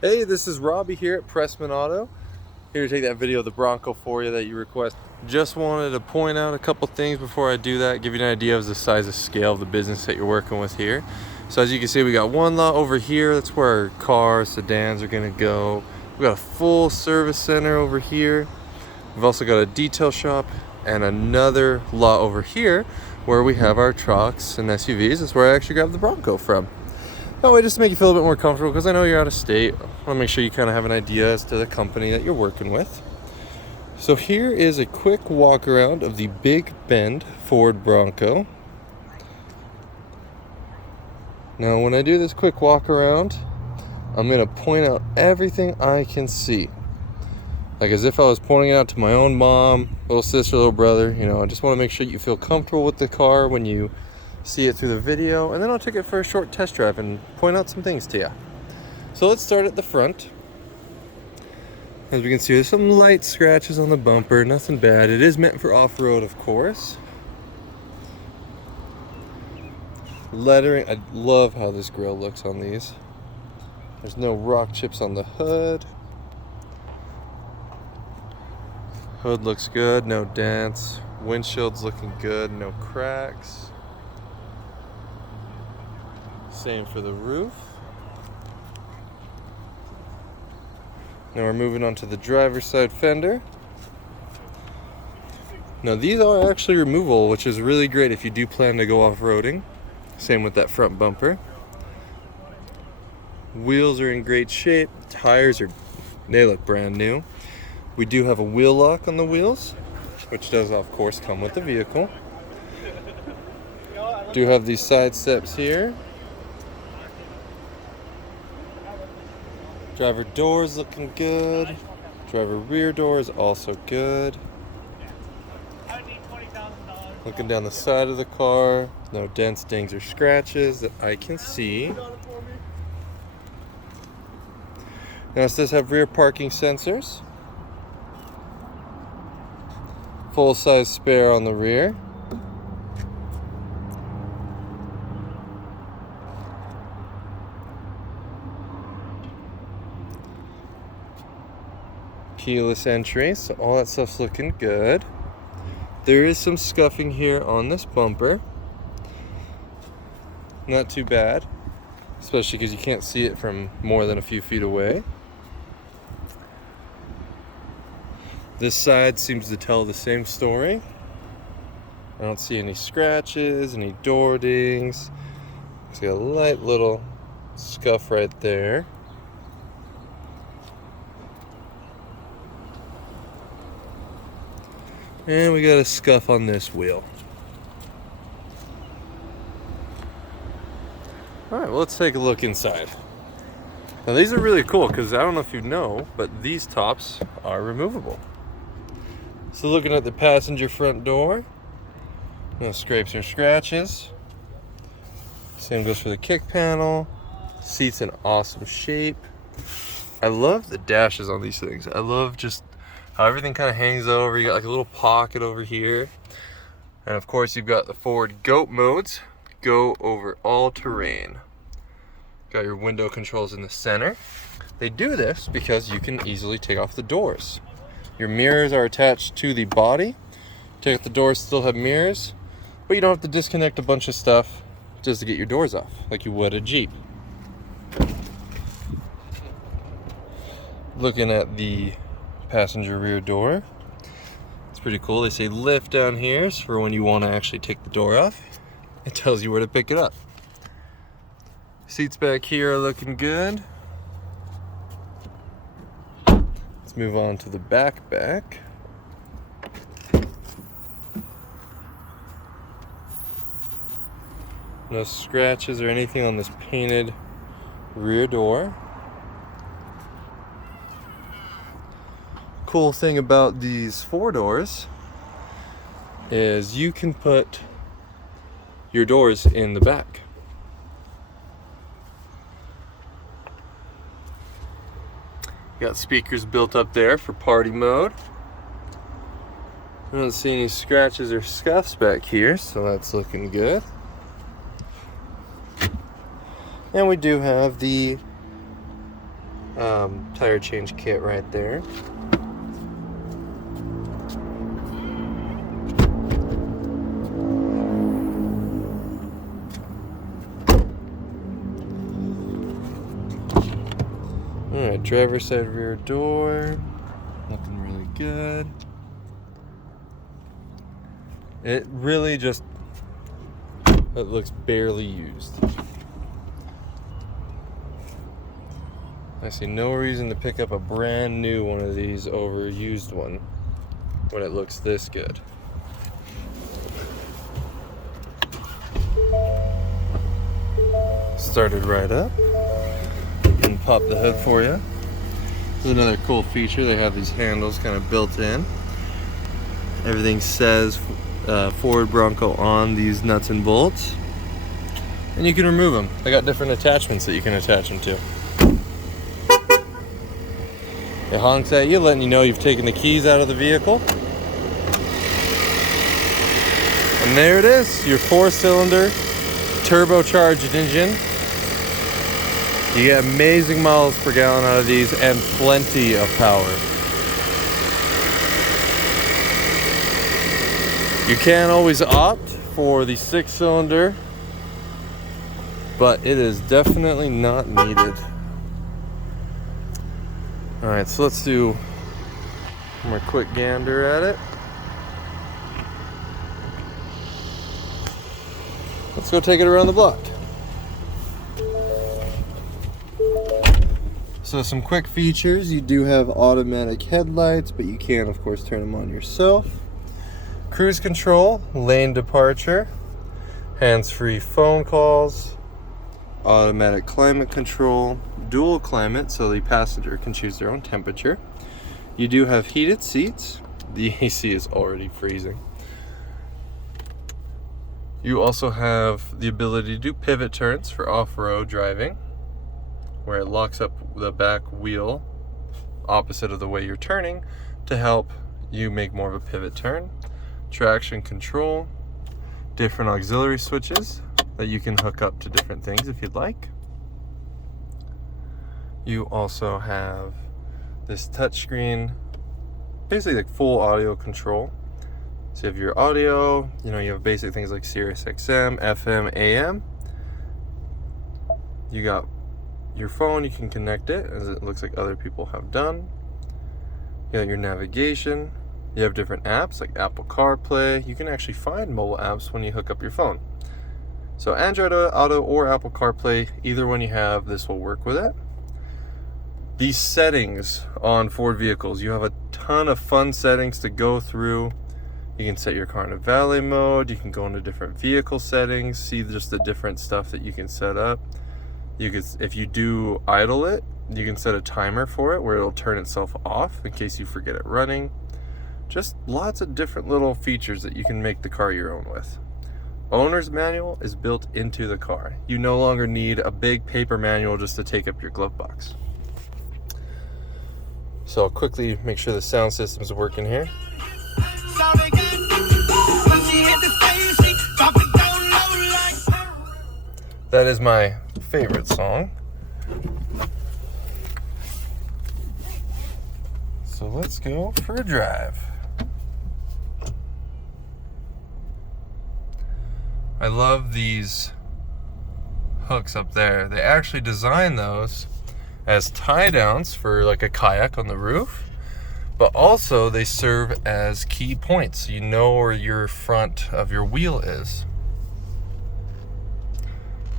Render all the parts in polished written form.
Hey, this is Robbie here at Pressman Auto. Here to take that video of the Bronco for you that you requested. Just wanted to point out a couple things before I do that, give you an idea of the size of scale of the business that you're working with here. So as you can see, we got one lot over here. That's where our cars, sedans are gonna go. We got a full service center over here. We've also got a detail shop and another lot over here where we have our trucks and SUVs. That's where I actually grabbed the Bronco from. That way, just to make you feel a bit more comfortable, because I know you're out of state. I want to make sure you kind of have an idea as to the company that you're working with. So here is a quick walk around of the Big Bend Ford Bronco. Now, when I do this quick walk around, I'm going to point out everything I can see. Like as if I was pointing out to my own mom, little sister, little brother. You know, I just want to make sure you feel comfortable with the car when you see it through the video, and then I'll take it for a short test drive and point out some things to you. So let's start at the front. As we can see, there's some light scratches on the bumper, nothing bad. It is meant for off-road, of course. Lettering, I love how this grille looks on these. There's no rock chips on the hood. Hood looks good, no dents. Windshield's looking good, no cracks. Same for the roof. Now we're moving on to the driver's side fender. Now these are actually removable, which is really great if you do plan to go off-roading. Same with that front bumper. Wheels are in great shape. Tires they look brand new. We do have a wheel lock on the wheels, which does of course come with the vehicle. Do have these side steps here. Driver doors looking good. Driver rear door is also good. Looking down the side of the car, no dents, dings, or scratches that I can see. Now it does have rear parking sensors. Full size spare on the rear. Keyless entry, so all that stuff's looking good. There is some scuffing here on this bumper. Not too bad, especially because you can't see it from more than a few feet away. This side seems to tell the same story. I don't see any scratches, any door dings. See a light little scuff right there. And we got a scuff on this wheel. Alright, well, let's take a look inside. Now these are really cool because I don't know if you know, but these tops are removable. So looking at the passenger front door, no scrapes or scratches. Same goes for the kick panel. Seat's in awesome shape. I love the dashes on these things. I love just how everything kind of hangs over. You got like a little pocket over here. And of course you've got the forward GOAT modes. Go over all terrain. Got your window controls in the center. They do this because you can easily take off the doors. Your mirrors are attached to the body. Take off the doors, still have mirrors, but you don't have to disconnect a bunch of stuff just to get your doors off, like you would a Jeep. Looking at the passenger rear door, it's pretty cool. They say lift down here for when you want to actually take the door off. It tells you where to pick it up. Seats back here are looking good. Let's move on to the back. No scratches or anything on this painted rear door. Cool thing about these 4-doors is you can put your doors in the back. You got speakers built up there for party mode. I don't see any scratches or scuffs back here, so that's looking good. And we do have the tire change kit right there. Alright, driver's side rear door. Looking really good. It really just, it looks barely used. I see no reason to pick up a brand new one of these over a used one when it looks this good. Started right up. And pop the hood for you. This is another cool feature. They have these handles kind of built in. Everything says Ford Bronco on these nuts and bolts. And you can remove them. They got different attachments that you can attach them to. It honks at you, letting you know you've taken the keys out of the vehicle. And there it is, your 4-cylinder turbocharged engine. You get amazing miles per gallon out of these and plenty of power. You can always opt for the 6-cylinder, but it is definitely not needed. Alright, so let's do one more quick gander at it. Let's go take it around the block. So some quick features. You do have automatic headlights, but you can of course turn them on yourself. Cruise control, lane departure, hands-free phone calls, automatic climate control, dual climate so the passenger can choose their own temperature. You do have heated seats. The AC is already freezing. You also have the ability to do pivot turns for off-road driving, where it locks up the back wheel opposite of the way you're turning to help you make more of a pivot turn. Traction control, different auxiliary switches that you can hook up to different things if you'd like. You also have this touchscreen, basically like full audio control. So you have your audio, you have basic things like Sirius XM, FM, AM. You got your phone, you can connect it, as it looks like other people have done. You got your navigation. You have different apps like Apple CarPlay. You can actually find mobile apps when you hook up your phone. So Android Auto or Apple CarPlay, either one you have, this will work with it. These settings on Ford vehicles, you have a ton of fun settings to go through. You can set your car into valet mode. You can go into different vehicle settings, see just the different stuff that you can set up. You could, if you do idle it, you can set a timer for it where it'll turn itself off in case you forget it running. Just lots of different little features that you can make the car your own with. Owner's manual is built into the car. You no longer need a big paper manual just to take up your glove box. So I'll quickly make sure the sound system's working here. That is my favorite song. So let's go for a drive. I love these hooks up there. They actually designed those as tie downs for like a kayak on the roof, but also they serve as key points so you know where your front of your wheel is.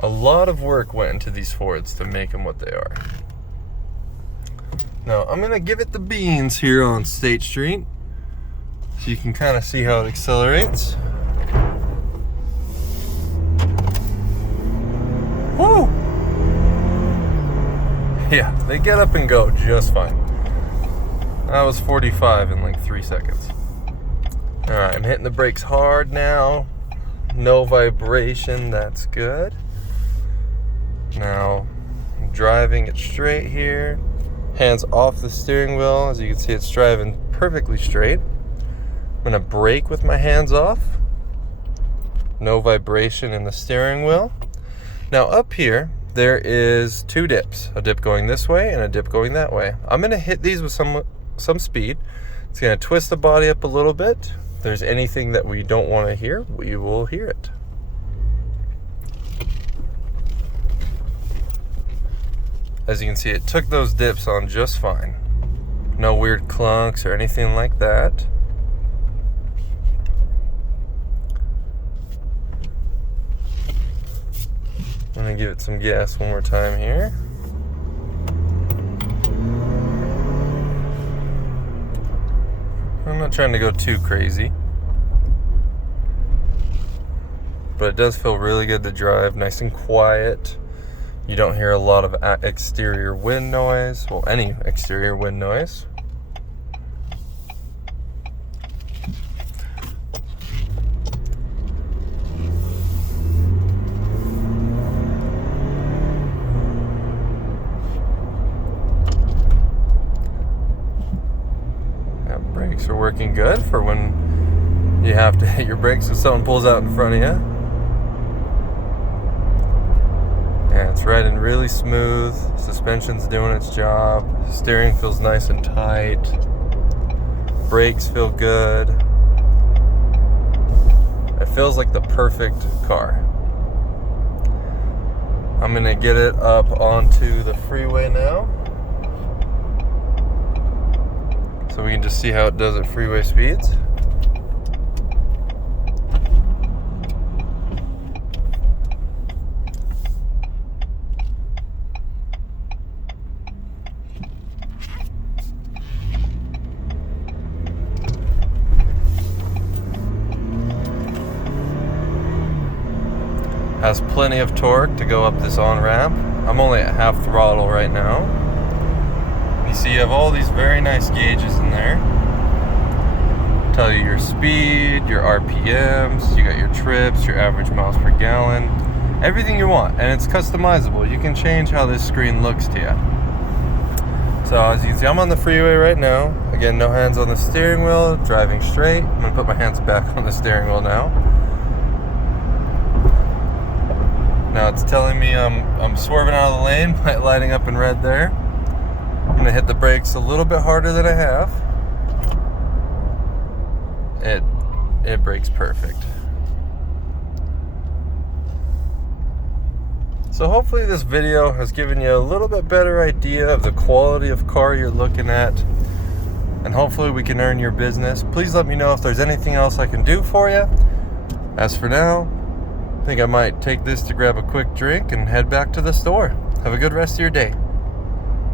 A lot of work went into these Fords to make them what they are. Now I'm gonna give it the beans here on State Street so you can kind of see how it accelerates. Woo! Yeah, they get up and go just fine. That was 45 in like 3 seconds. Alright, I'm hitting the brakes hard now. No vibration, that's good. Now, I'm driving it straight here. Hands off the steering wheel. As you can see, it's driving perfectly straight. I'm gonna brake with my hands off. No vibration in the steering wheel. Now up here, there is 2 dips, a dip going this way and a dip going that way. I'm going to hit these with some speed. It's going to twist the body up a little bit. If there's anything that we don't want to hear, we will hear it. As you can see, it took those dips on just fine. No weird clunks or anything like that. I'm gonna give it some gas one more time here. I'm not trying to go too crazy, but it does feel really good to drive, nice and quiet. You don't hear a lot of exterior wind noise, well, any exterior wind noise. Brakes are working good for when you have to hit your brakes if someone pulls out in front of you. Yeah, it's riding really smooth. Suspension's doing its job. Steering feels nice and tight. Brakes feel good. It feels like the perfect car. I'm gonna get it up onto the freeway now, so we can just see how it does at freeway speeds. Has plenty of torque to go up this on-ramp. I'm only at half throttle right now. You see you have all these very nice gauges in there. Tell you your speed, your RPMs, you got your trips, your average miles per gallon, everything you want, and it's customizable. You can change how this screen looks to you. So as you can see, I'm on the freeway right now. Again, no hands on the steering wheel, driving straight. I'm gonna put my hands back on the steering wheel now. Now it's telling me I'm swerving out of the lane, lighting up in red there. I'm gonna hit the brakes a little bit harder than I have. It brakes perfect. So hopefully this video has given you a little bit better idea of the quality of car you're looking at, and hopefully we can earn your business. Please let me know if there's anything else I can do for you. As for now, I think I might take this to grab a quick drink and head back to the store. Have a good rest of your day.